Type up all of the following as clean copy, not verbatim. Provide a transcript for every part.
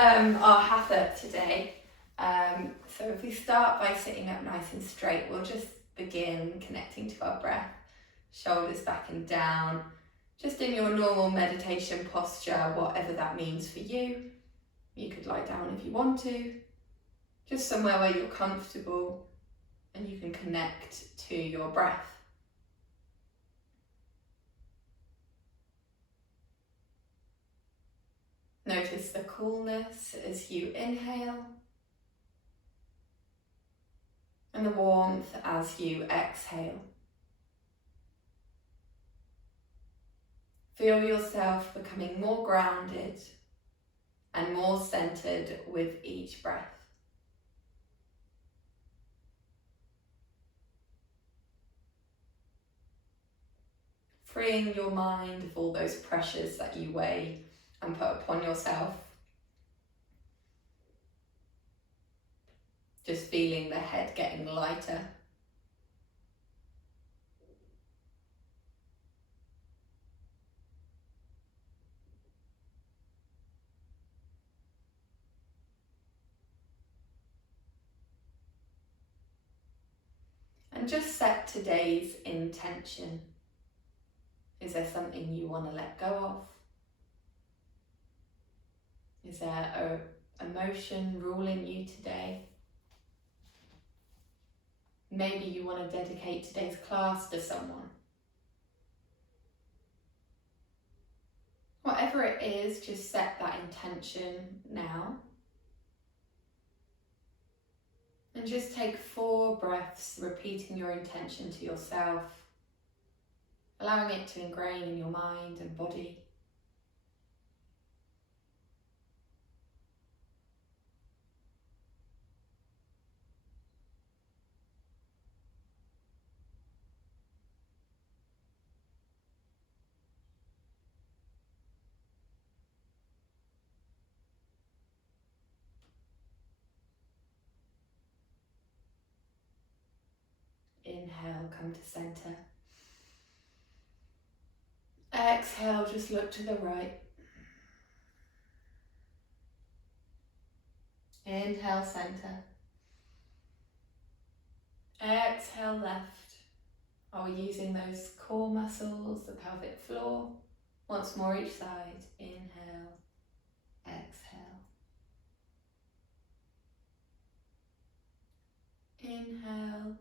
Our Hatha today. So if we start by sitting up nice and straight, we'll just begin connecting to our breath, shoulders back and down, just in your normal meditation posture, whatever that means for you. You could lie down if you want to, just somewhere where you're comfortable and you can connect to your breath. Notice the coolness as you inhale and the warmth as you exhale. Feel yourself becoming more grounded and more centered with each breath. Freeing your mind of all those pressures that you weigh and put upon yourself. Just feeling the head getting lighter. And just set today's intention. Is there something you want to let go of? Is there an emotion ruling you today? Maybe you want to dedicate today's class to someone. Whatever it is, just set that intention now. And just take 4 breaths, repeating your intention to yourself, allowing it to ingrain in your mind and body. Inhale, come to center. Exhale, just look to the right. Inhale, center. Exhale, left. Are we using those core muscles, the pelvic floor? Once more each side. Inhale, exhale. Inhale,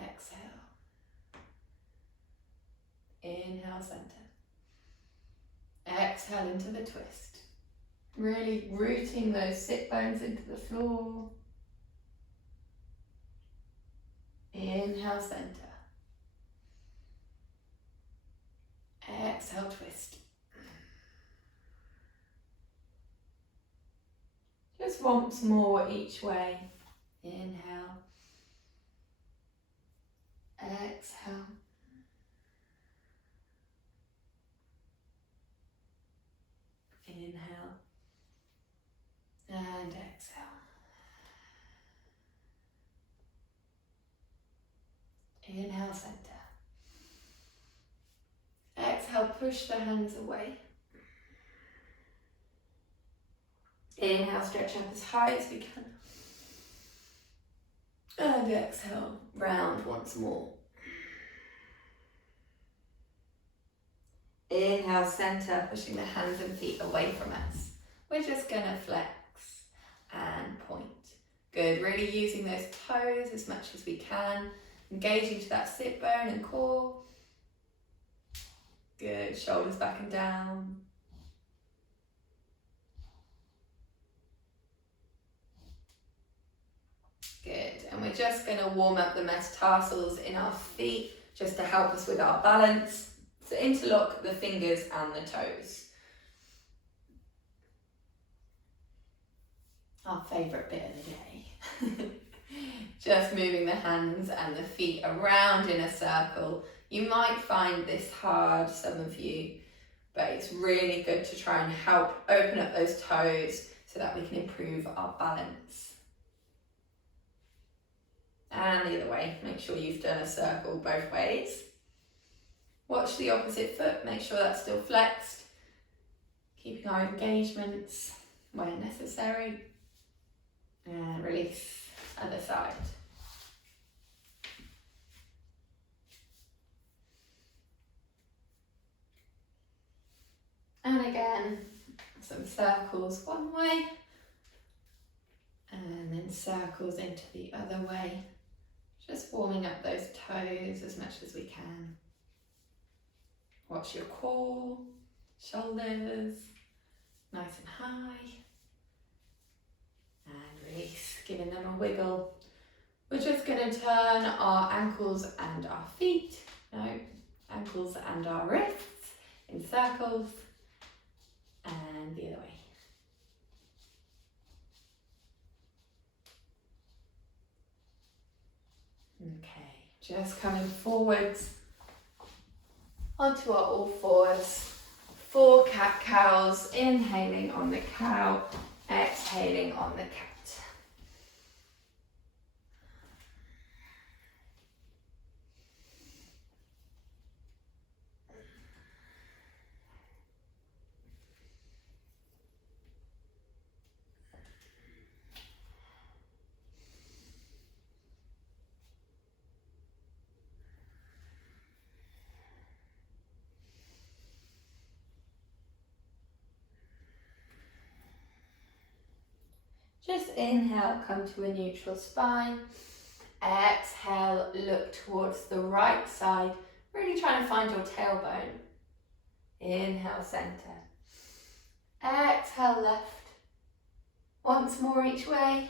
exhale. Inhale, center. Exhale into the twist. Really rooting those sit bones into the floor. Inhale, center. Exhale, twist. Just once more each way. Inhale. Exhale. Inhale. And exhale. Inhale, center. Exhale, push the hands away. Inhale, stretch up as high as we can. And exhale, round once more. Inhale, center, pushing the hands and feet away from us. We're just gonna flex and point. Good, really using those toes as much as we can. Engaging to that sit bone and core. Good, shoulders back and down. Good, and we're just going to warm up the metatarsals in our feet just to help us with our balance. So interlock the fingers and the toes. Our favourite bit of the day. Just moving the hands and the feet around in a circle. You might find this hard, some of you, but it's really good to try and help open up those toes so that we can improve our balance. And the other way, make sure you've done a circle both ways. Watch the opposite foot, make sure that's still flexed. keeping our engagements where necessary, and release other side. And again, some circles one way, and then circles into the other way. Just warming up those toes as much as we can. Watch your core, shoulders, nice and high. And release, giving them a wiggle. We're just going to turn our ankles and our feet, ankles and our wrists in circles, and the other way. Okay, just coming forwards onto our all fours. 4 cat-cows, inhaling on the cow, exhaling on the cat. Just inhale, come to a neutral spine. Exhale, look towards the right side, really trying to find your tailbone. Inhale, center. Exhale, left. Once more each way.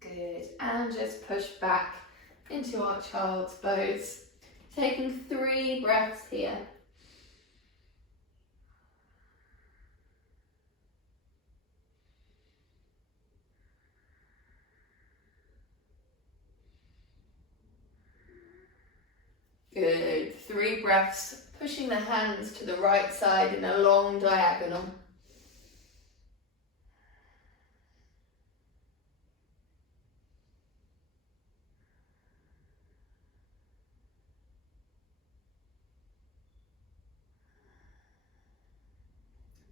Good, and just push back into our child's pose. Taking 3 breaths here. Good, 3 breaths, pushing the hands to the right side in a long diagonal.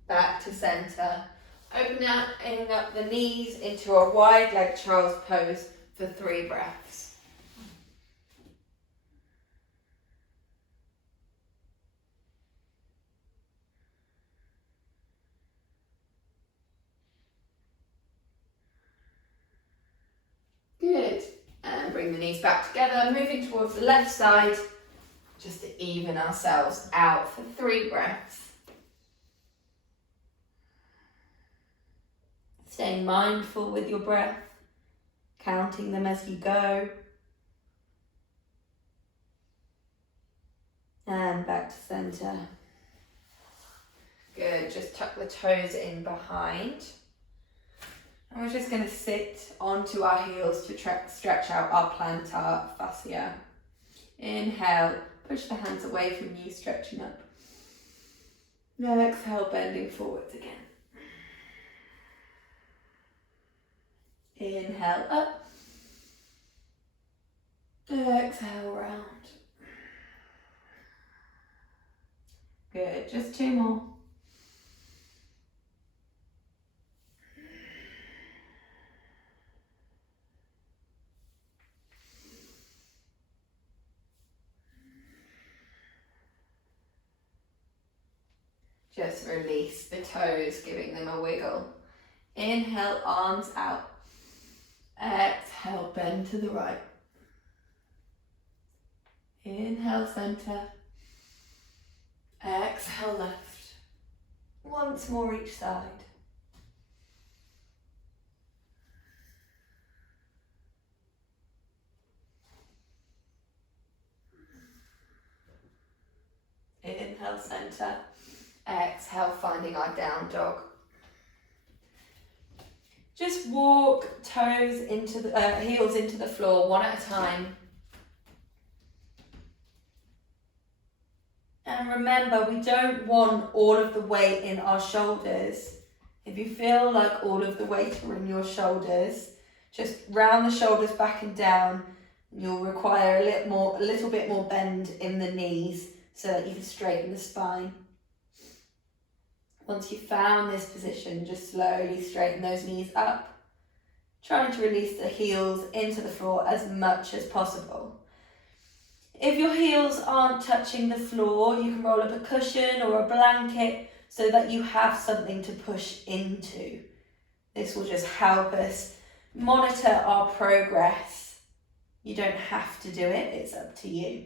Back to center. Opening up the knees into a wide leg child's pose for 3 breaths. Good, and bring the knees back together, moving towards the left side, just to even ourselves out for 3 breaths. Staying mindful with your breath, counting them as you go. And back to center. Good, just tuck the toes in behind. And we're just going to sit onto our heels to stretch out our plantar fascia. Inhale, push the hands away from you, stretching up. Now exhale, bending forwards again. Inhale up. Exhale round. Good, just 2 more. Just release the toes, giving them a wiggle. Inhale, arms out. Exhale, bend to the right. Inhale, center. Exhale, left. Once more each side. Inhale, center. Exhale, finding our down dog. Just walk toes into the heels into the floor, one at a time. And remember, we don't want all of the weight in our shoulders. If you feel like all of the weight are in your shoulders, Just round the shoulders back and down. You'll require a little bit more bend in the knees so that you can straighten the spine. Once you've found this position, just slowly straighten those knees up, trying to release the heels into the floor as much as possible. If your heels aren't touching the floor, you can roll up a cushion or a blanket so that you have something to push into. This will just help us monitor our progress. You don't have to do it, it's up to you.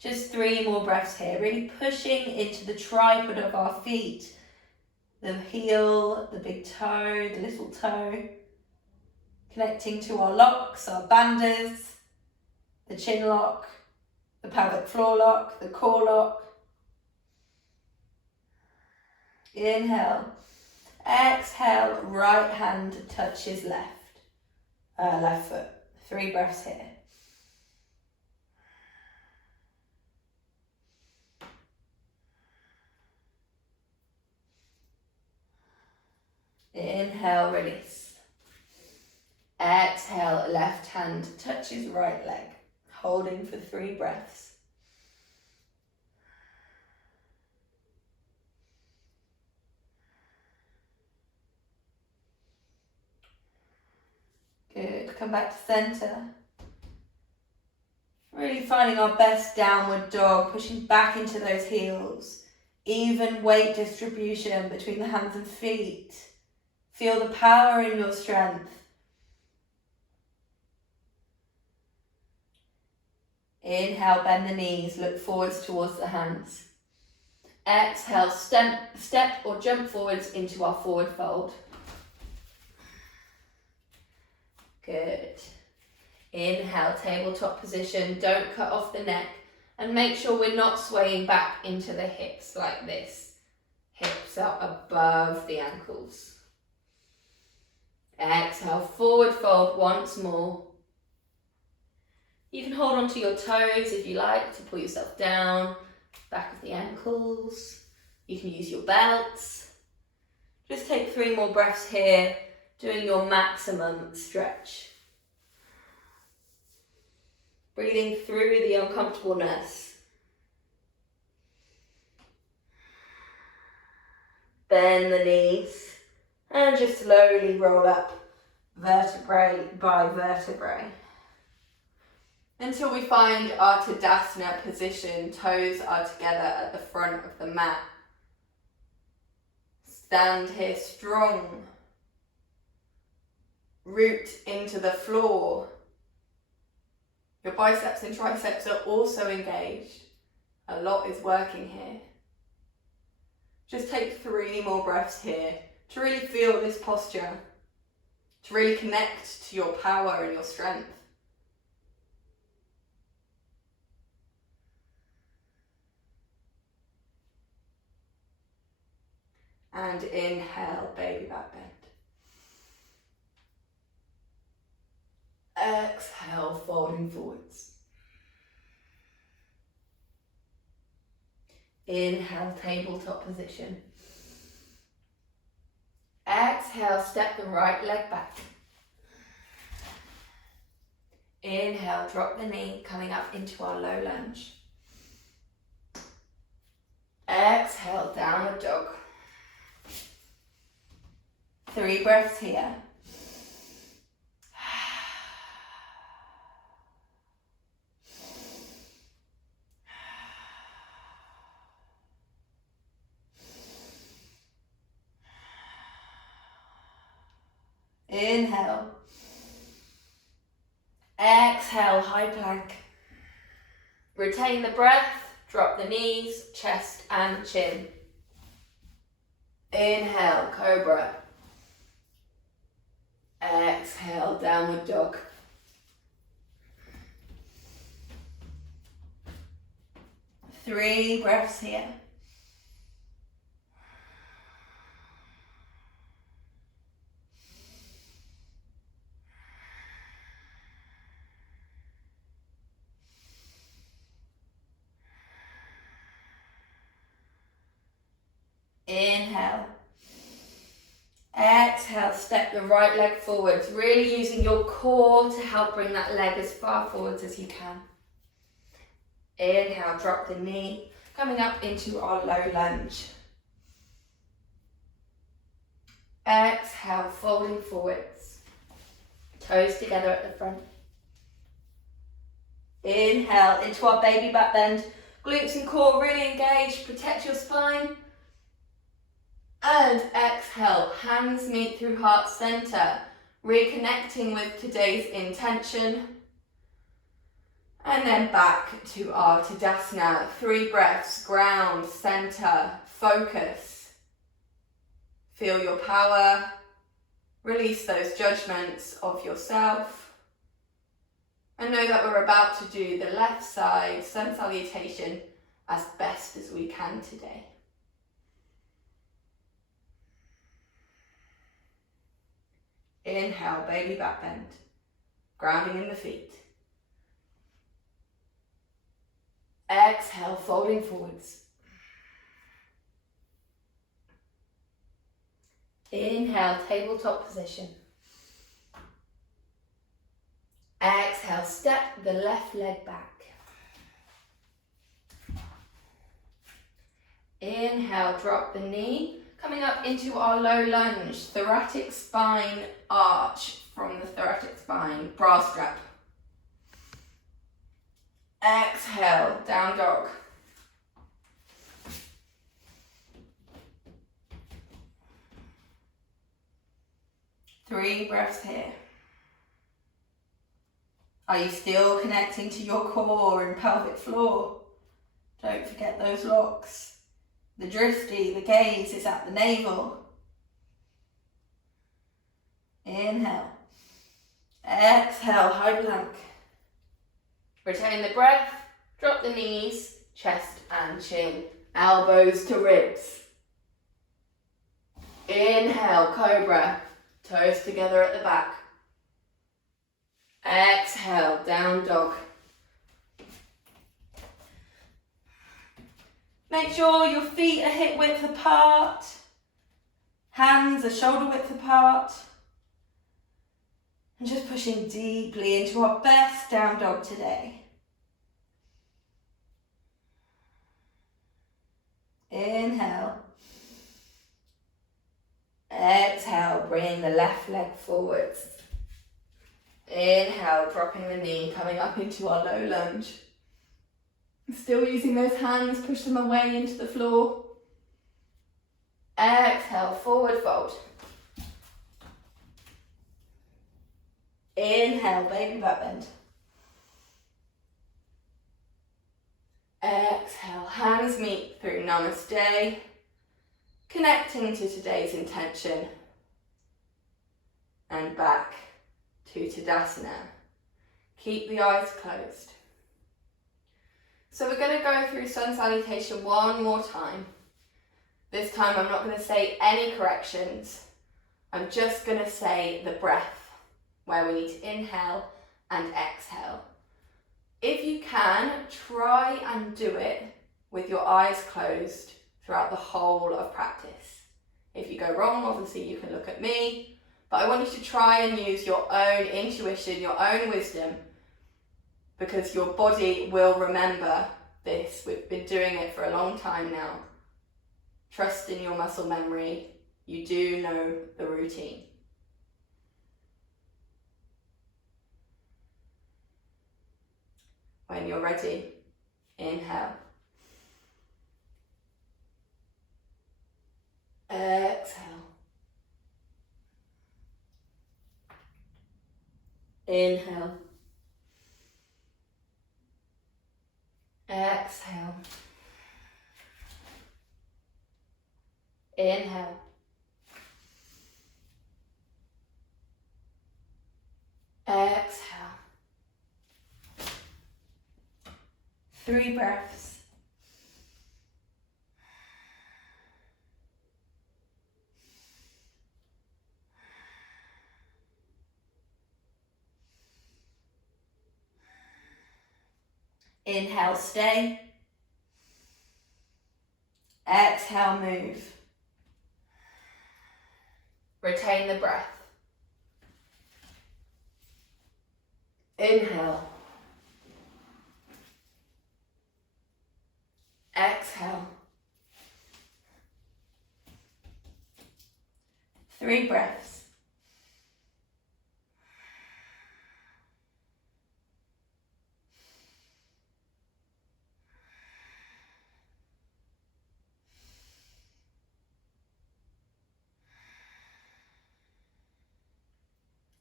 Just 3 more breaths here, really pushing into the tripod of our feet. The heel, the big toe, the little toe. Connecting to our locks, our bandhas, the chin lock, the pelvic floor lock, the core lock. Inhale. Exhale, right hand touches left foot. 3 breaths here. Inhale, release. Exhale, left hand touches right leg. Holding for 3 breaths. Good, come back to center. Really finding our best downward dog, pushing back into those heels. Even weight distribution between the hands and feet. Feel the power in your strength. Inhale, bend the knees, look forwards towards the hands. Exhale, step or jump forwards into our forward fold. Good. Inhale, tabletop position. Don't cut off the neck. And make sure we're not swaying back into the hips like this. Hips are above the ankles. Exhale, forward fold once more. You can hold onto your toes if you like to pull yourself down, back of the ankles. You can use your belts. Just take 3 more breaths here, doing your maximum stretch. Breathing through the uncomfortableness. Bend the knees and just slowly roll up vertebrae by vertebrae. Until we find our Tadasana position, toes are together at the front of the mat. Stand here strong. Root into the floor. Your biceps and triceps are also engaged. A lot is working here. Just take 3 more breaths here to really feel this posture, to really connect to your power and your strength. And inhale, baby back bend. Exhale, folding forwards. Inhale, tabletop position. Exhale, step the right leg back. Inhale, drop the knee, coming up into our low lunge. Exhale, downward dog. 3 breaths here. Inhale. Exhale, high plank. Retain the breath, drop the knees, chest and chin. Inhale, cobra. Exhale, downward dog. Three breaths here. Inhale. Exhale, step the right leg forwards, really using your core to help bring that leg as far forwards as you can. Inhale, drop the knee, coming up into our low lunge. Exhale, folding forwards, toes together at the front. Inhale into our baby back bend, glutes and core really engaged, protect your spine. And exhale, hands meet through heart center, reconnecting with today's intention. And then back to our Tadasana. 3 breaths, ground, center, focus. Feel your power. Release those judgments of yourself. And know that we're about to do the left side sun salutation as best as we can today. Inhale, baby back bend, grounding in the feet. Exhale, folding forwards. Inhale, tabletop position. Exhale, step the left leg back. Inhale, drop the knee, coming up into our low lunge, thoracic spine arch from the thoracic spine, bra strap. Exhale, down dog. Three breaths here. Are you still connecting to your core and pelvic floor? Don't forget those locks. The drifty, the gaze is at the navel. Inhale. Exhale, high plank. Retain the breath, drop the knees, chest and chin, elbows to ribs. Inhale, cobra, toes together at the back. Exhale, down dog. Make sure your feet are hip width apart, hands are shoulder width apart. And just pushing deeply into our best down dog today. Inhale. Exhale, bring the left leg forwards. Inhale, dropping the knee, coming up into our low lunge. Still using those hands, push them away into the floor. Exhale, forward fold. Inhale, baby back bend. Exhale, hands meet through namaste, connecting to today's intention. And back to Tadasana. Keep the eyes closed. So we're going to go through sun salutation one more time. This time I'm not going to say any corrections. I'm just going to say the breath, where we need to inhale and exhale. If you can, try and do it with your eyes closed throughout the whole of practice. If you go wrong, obviously you can look at me, but I want you to try and use your own intuition, your own wisdom, because your body will remember this. We've been doing it for a long time now. Trust in your muscle memory. You do know the routine. When you're ready, inhale. Exhale. Inhale. Exhale. Inhale. Exhale. 3 breaths. Inhale, stay. Exhale, move. Retain the breath. Inhale. Exhale. 3 breaths.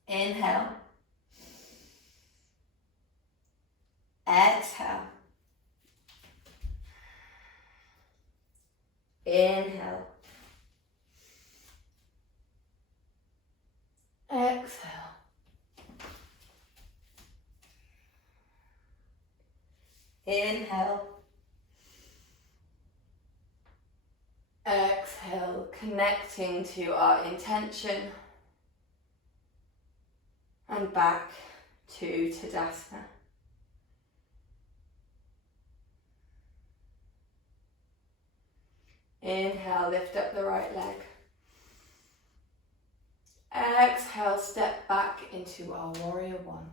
Inhale. Exhale. Inhale. Exhale. Inhale. Exhale, connecting to our intention and back to Tadasana. Inhale, lift up the right leg. Exhale, step back into our warrior one.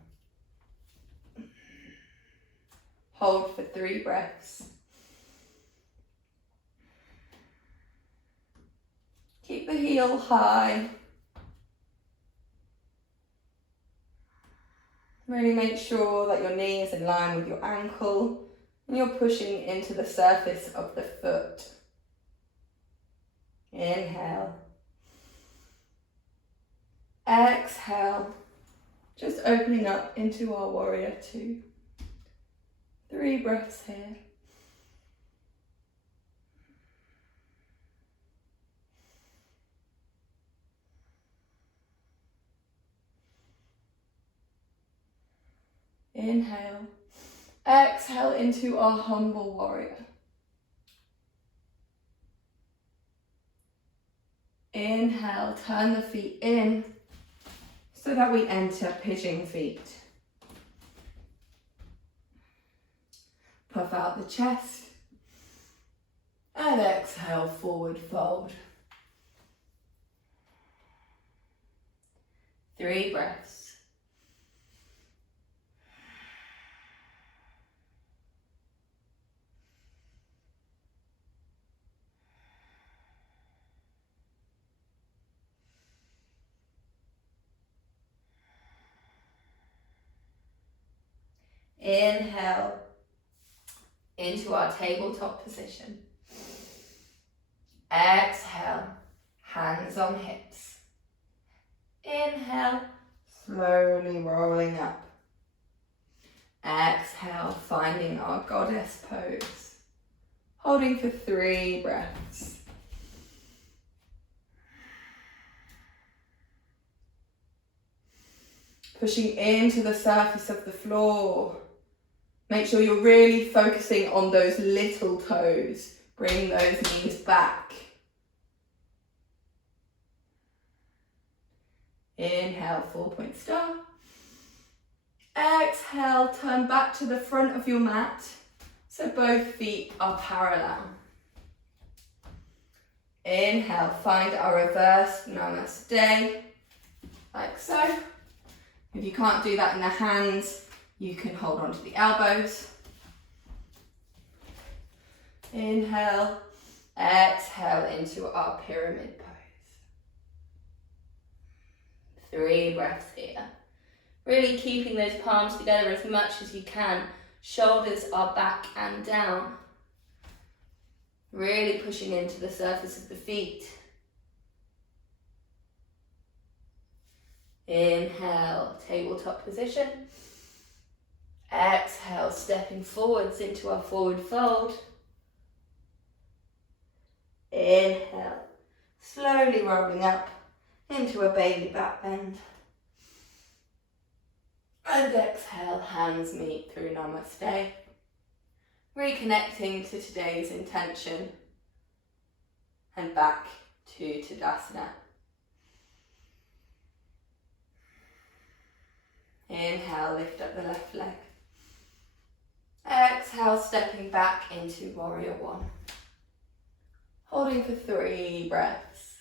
Hold for 3 breaths. Keep the heel high. Really make sure that your knee is in line with your ankle and you're pushing into the surface of the foot. Inhale. Exhale. Just opening up into our warrior two. 3 breaths here. Inhale. Exhale into our humble warrior. Inhale, turn the feet in so that we enter pigeon feet. Puff out the chest and exhale, forward fold. 3 breaths. Inhale into our tabletop position. Exhale, hands on hips. Inhale, slowly rolling up. Exhale, finding our goddess pose. Holding for 3 breaths. Pushing into the surface of the floor. Make sure you're really focusing on those little toes. Bring those knees back. Inhale, 4-point star. Exhale, turn back to the front of your mat so both feet are parallel. Inhale, find our reverse namaste, like so. If you can't do that in the hands, you can hold on to the elbows. Inhale, exhale into our pyramid pose. 3 breaths here. Really keeping those palms together as much as you can. Shoulders are back and down. Really pushing into the surface of the feet. Inhale, tabletop position. Exhale, stepping forwards into our forward fold. Inhale, slowly rolling up into a baby back bend. And exhale, hands meet through namaste. Reconnecting to today's intention and back to Tadasana. Inhale, lift up the left leg. Exhale, stepping back into warrior one. Holding for 3 breaths.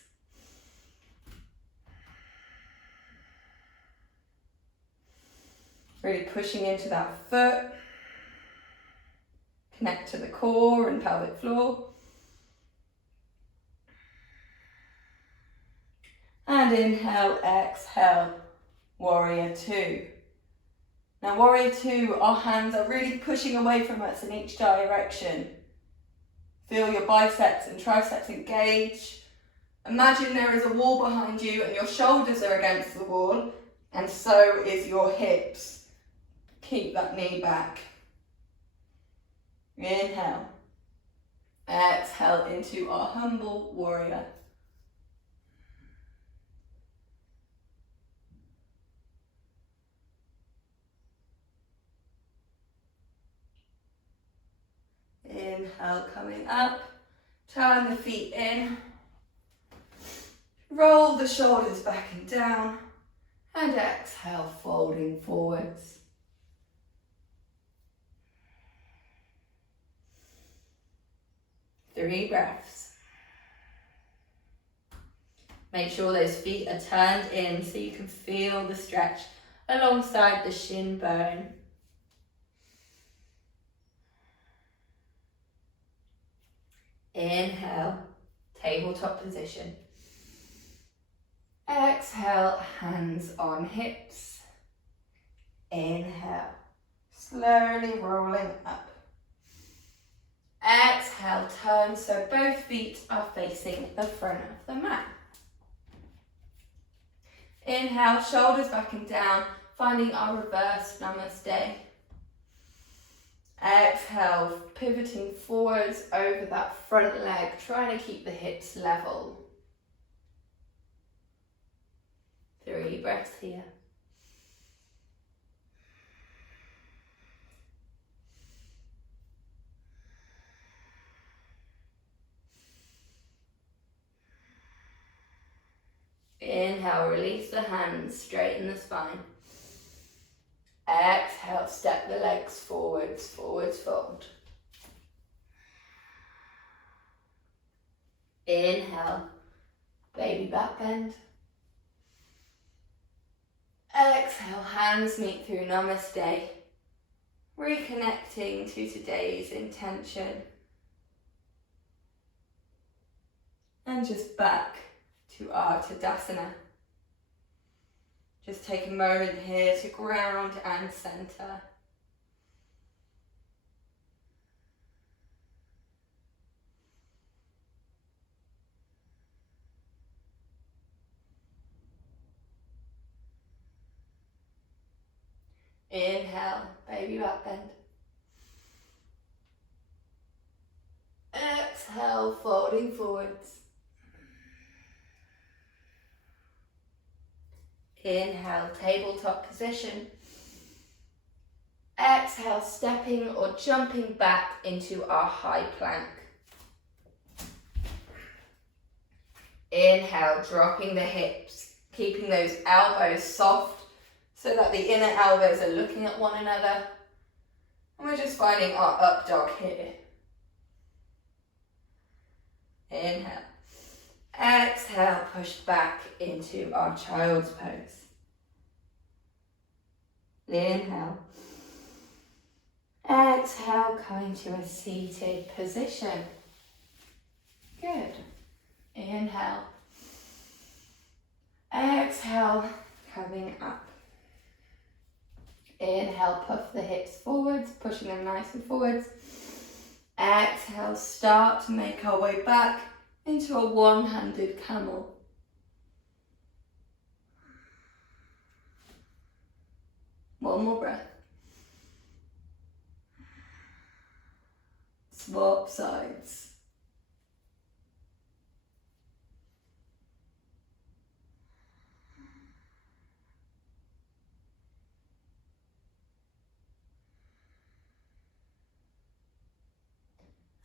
Really pushing into that foot. Connect to the core and pelvic floor. And inhale, exhale, warrior two. Now warrior two, our hands are really pushing away from us in each direction. Feel your biceps and triceps engage. Imagine there is a wall behind you and your shoulders are against the wall, and so is your hips. Keep that knee back. Inhale. Exhale into our humble warrior. Inhale, coming up. Turn the feet in. Roll the shoulders back and down. And exhale, folding forwards. Three breaths. Make sure those feet are turned in so you can feel the stretch alongside the shin bone. Inhale, tabletop position. Exhale, hands on hips. Inhale, slowly rolling up. Exhale, turn so both feet are facing the front of the mat. Inhale, shoulders back and down, finding our reverse namaste. Exhale, pivoting forwards over that front leg, trying to keep the hips level. 3 breaths here. Inhale, release the hands, straighten the spine. Exhale, step the legs forwards, forwards fold. Inhale, baby back bend. Exhale, hands meet through namaste. Reconnecting to today's intention. And just back to our Tadasana. Just take a moment here to ground and center. Inhale, baby back bend. Exhale, folding forwards. Inhale, tabletop position. Exhale, stepping or jumping back into our high plank. Inhale, dropping the hips, keeping those elbows soft so that the inner elbows are looking at one another. And we're just finding our up dog here. Inhale. Exhale, push back into our child's pose. Inhale. Exhale, coming to a seated position. Good. Inhale. Exhale, coming up. Inhale, puff the hips forwards, pushing them nice and forwards. Exhale, start to make our way back into a one-handed camel. One more breath. Swap sides.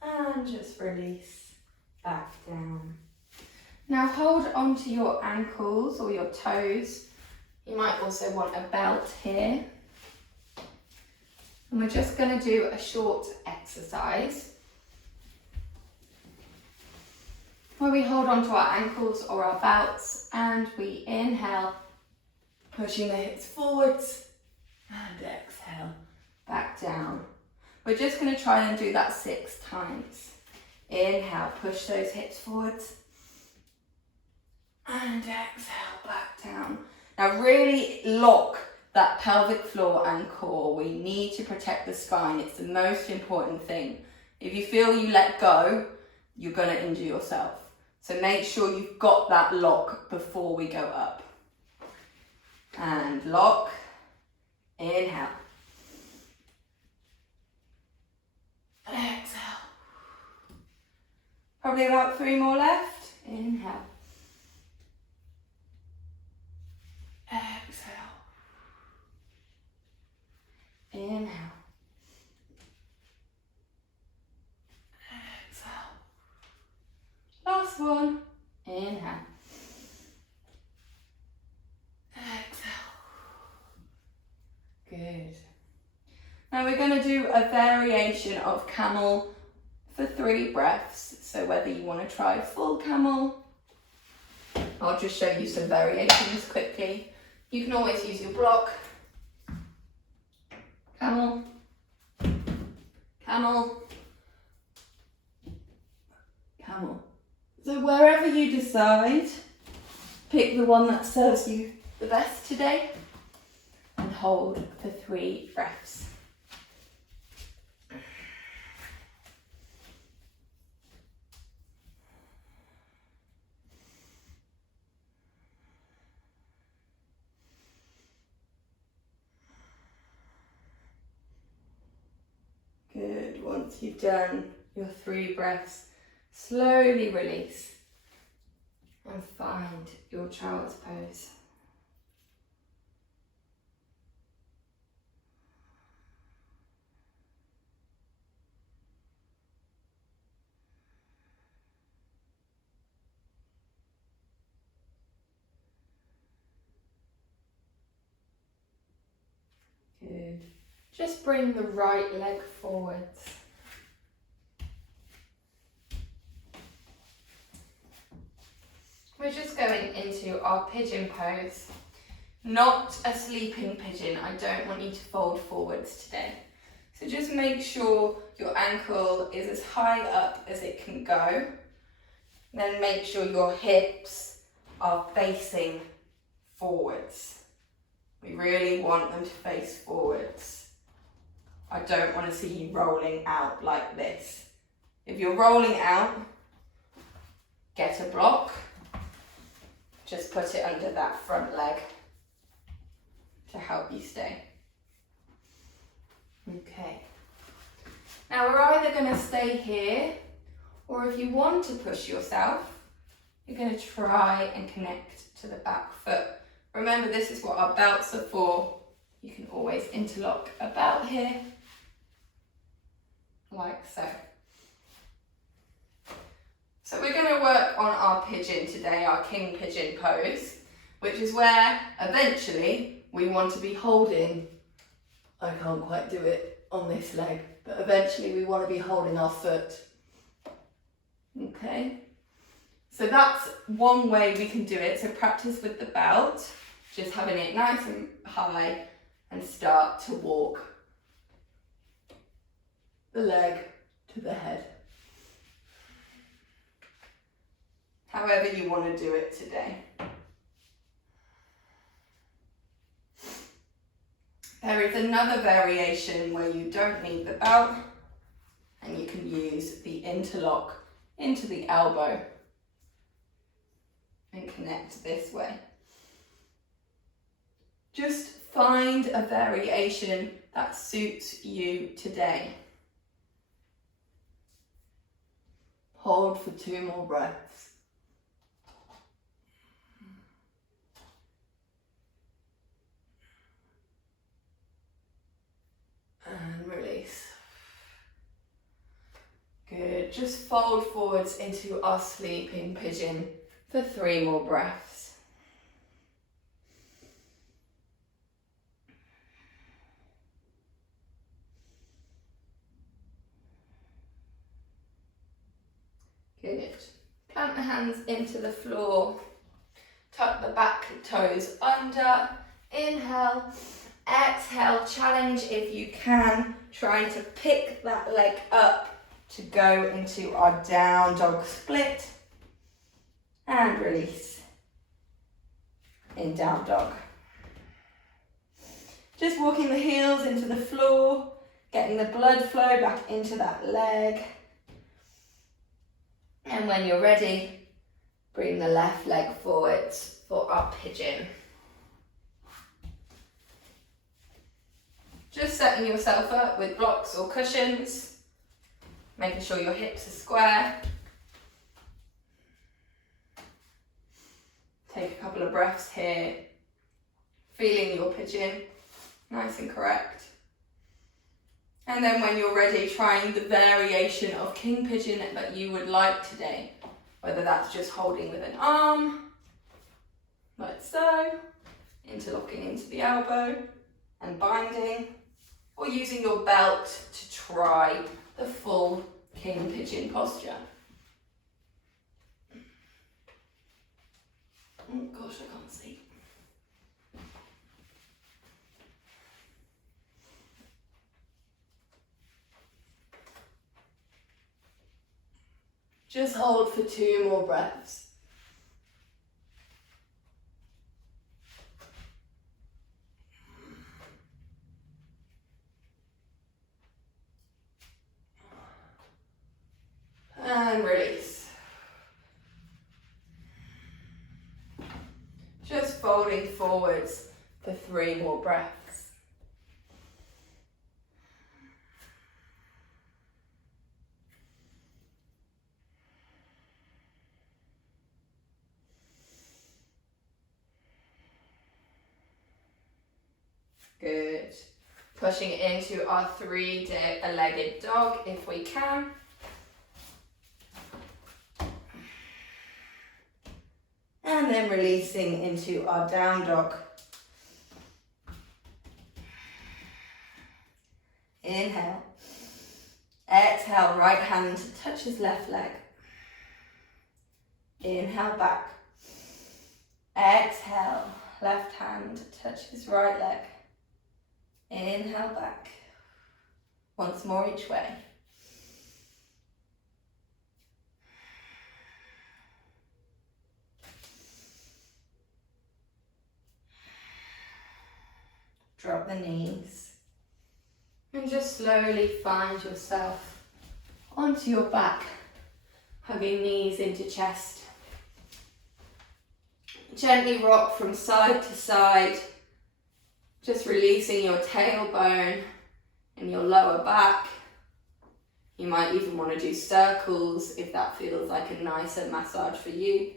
And just release back down. Now hold onto your ankles or your toes. You might also want a belt here. And we're just going to do a short exercise where we hold onto our ankles or our belts and we inhale, pushing the hips forwards and exhale. We're just going to try and do that 6 times. Inhale, push those hips forwards. And exhale, back down. Now really lock that pelvic floor and core. We need to protect the spine. It's the most important thing. If you feel you let go, you're going to injure yourself. So make sure you've got that lock before we go up. And lock. Inhale. Exhale. Probably about 3 more left. Inhale. Exhale. Inhale. Exhale. Last one. Inhale. Exhale. Good. Now we're going to do a variation of camel for 3 breaths. So whether you want to try full camel, I'll just show you some variations quickly. You can always use your block. Camel, camel, camel. So wherever you decide, pick the one that serves you the best today and hold for 3 breaths. Good. Once you've done your 3 breaths, slowly release and find your child's pose. Good. Just bring the right leg forwards. We're just going into our pigeon pose. Not a sleeping pigeon. I don't want you to fold forwards today. So just make sure your ankle is as high up as it can go. Then make sure your hips are facing forwards. We really want them to face forwards. I don't want to see you rolling out like this. If you're rolling out, get a block. Just put it under that front leg to help you stay. Okay. Now we're either going to stay here, or if you want to push yourself, you're going to try and connect to the back foot. Remember, this is what our belts are for. You can always interlock a belt here, like so. So we're going to work on our pigeon today, our king pigeon pose, which is where eventually we want to be holding, I can't quite do it on this leg, but eventually we want to be holding our foot. Okay, so that's one way we can do it. So practice with the belt, just having it nice and high, and start to walk the leg to the head. However you want to do it today. There is another variation where you don't need the belt and you can use the interlock into the elbow and connect this way. Just find a variation that suits you today. Hold for 2 more breaths. And release. Good. Just fold forwards into our sleeping pigeon for 3 more breaths. Good. Plant the hands into the floor. Tuck the back toes under. Inhale Exhale, challenge if you can, trying to pick that leg up to go into our down dog split. And release in down dog. Just walking the heels into the floor, getting the blood flow back into that leg. And when you're ready, bring the left leg forwards for our pigeon. Just setting yourself up with blocks or cushions, making sure your hips are square. Take a couple of breaths here, feeling your pigeon, nice and correct. And then when you're ready, trying the variation of king pigeon that you would like today. Whether that's just holding with an arm, like so, interlocking into the elbow and binding, or using your belt to try the full king pigeon posture. Oh gosh, I can't see. Just hold for 2 more breaths. And release. Just folding forwards for 3 more breaths. Good. Pushing into our 3-legged dog if we can. And then releasing into our down dog. Inhale. Exhale, right hand touches left leg. Inhale back. Exhale, left hand touches right leg. Inhale back. Once more each way. Drop the knees. And just slowly find yourself onto your back, hugging knees into chest. Gently rock from side to side, just releasing your tailbone and your lower back. You might even want to do circles if that feels like a nicer massage for you.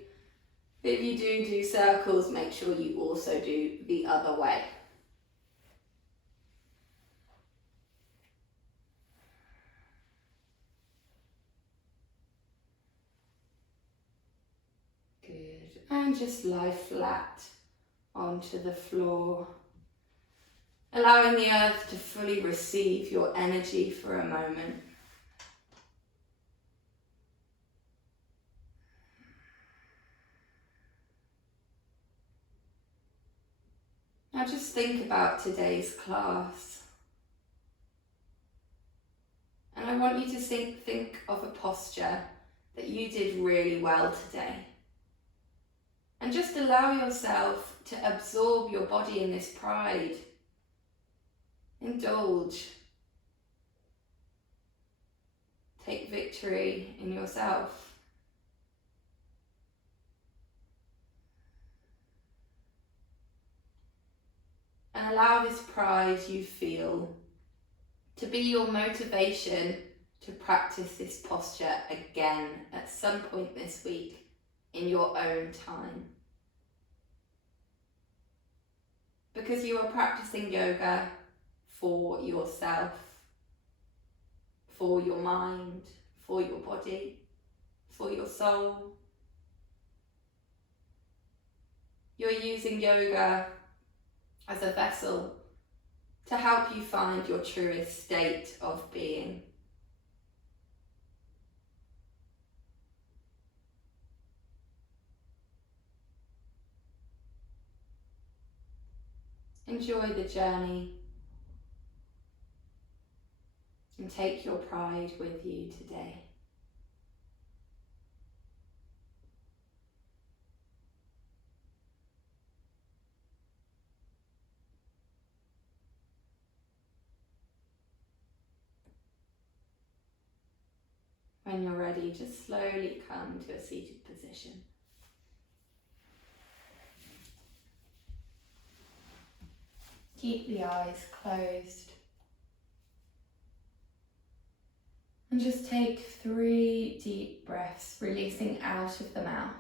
But if you do circles, make sure you also do the other way. Good. And just lie flat onto the floor, allowing the earth to fully receive your energy for a moment. Now just think about today's class. And I want you to think of a posture that you did really well today. And just allow yourself to absorb your body in this pride. Indulge. Take victory in yourself. And allow this pride you feel to be your motivation to practice this posture again at some point this week in your own time. Because you are practicing yoga for yourself, for your mind, for your body, for your soul. You're using yoga as a vessel to help you find your truest state of being. Enjoy the journey and take your pride with you today. When you're ready, just slowly come to a seated position. Keep the eyes closed. And just take 3 deep breaths, releasing out of the mouth.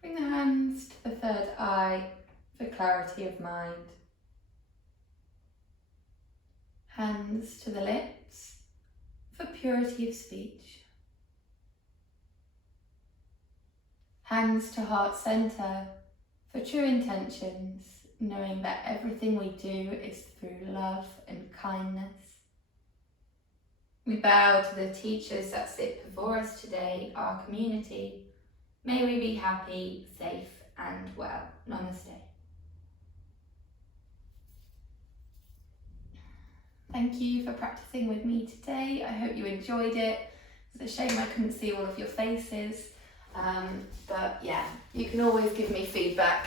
Bring the hands to the third eye for clarity of mind. Hands to the lips for purity of speech. Hands to heart center for true intentions, knowing that everything we do is through love and kindness. We bow to the teachers that sit before us today, our community. May we be happy, safe and well. Namaste. Thank you for practicing with me today. I hope you enjoyed it. It's a shame I couldn't see all of your faces. But yeah, you can always give me feedback